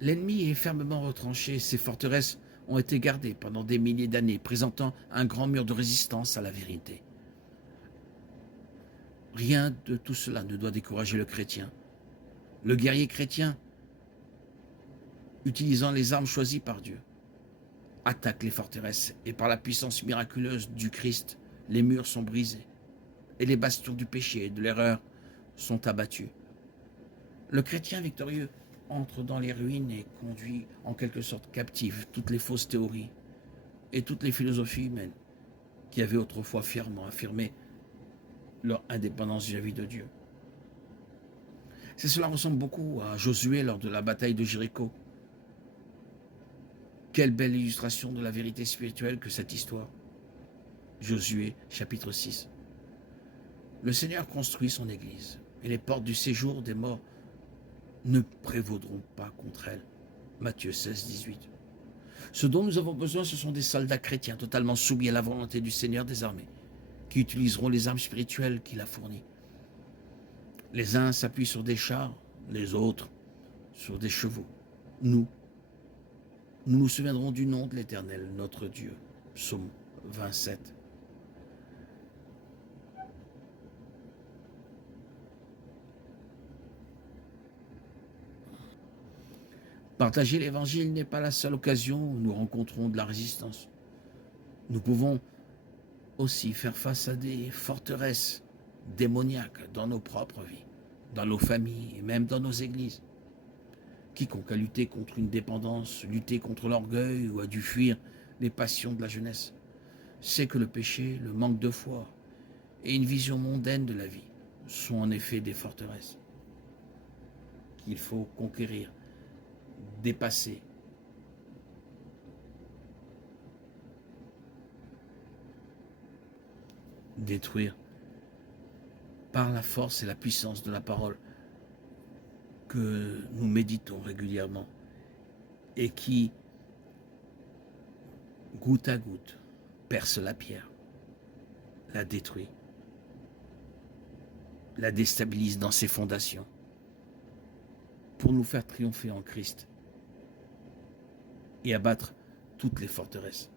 L'ennemi est fermement retranché, ses forteresses ont été gardées pendant des milliers d'années, présentant un grand mur de résistance à la vérité. Rien de tout cela ne doit décourager le chrétien. Le guerrier chrétien, utilisant les armes choisies par Dieu, attaque les forteresses et par la puissance miraculeuse du Christ, les murs sont brisés et les bastions du péché et de l'erreur sont abattus. Le chrétien victorieux entre dans les ruines et conduit en quelque sorte captive toutes les fausses théories et toutes les philosophies humaines qui avaient autrefois fièrement affirmé leur indépendance vis-à-vis de Dieu. Cela ressemble beaucoup à Josué lors de la bataille de Jéricho. Quelle belle illustration de la vérité spirituelle que cette histoire. Josué chapitre 6. Le Seigneur construit son Église et les portes du séjour des morts ne prévaudront pas contre elle. Matthieu 16, 18. Ce dont nous avons besoin, ce sont des soldats chrétiens totalement soumis à la volonté du Seigneur des armées, qui utiliseront les armes spirituelles qu'il a fournies. Les uns s'appuient sur des chars, les autres sur des chevaux. Nous nous souviendrons du nom de l'Éternel, notre Dieu. Psaume 27. Partager l'Évangile n'est pas la seule occasion où nous rencontrons de la résistance. Nous pouvons aussi faire face à des forteresses démoniaques dans nos propres vies, dans nos familles et même dans nos églises. Quiconque a lutté contre une dépendance, lutté contre l'orgueil ou a dû fuir les passions de la jeunesse, sait que le péché, le manque de foi et une vision mondaine de la vie sont en effet des forteresses qu'il faut conquérir, dépasser. Détruire par la force et la puissance de la parole que nous méditons régulièrement et qui, goutte à goutte, perce la pierre, la détruit, la déstabilise dans ses fondations pour nous faire triompher en Christ et abattre toutes les forteresses.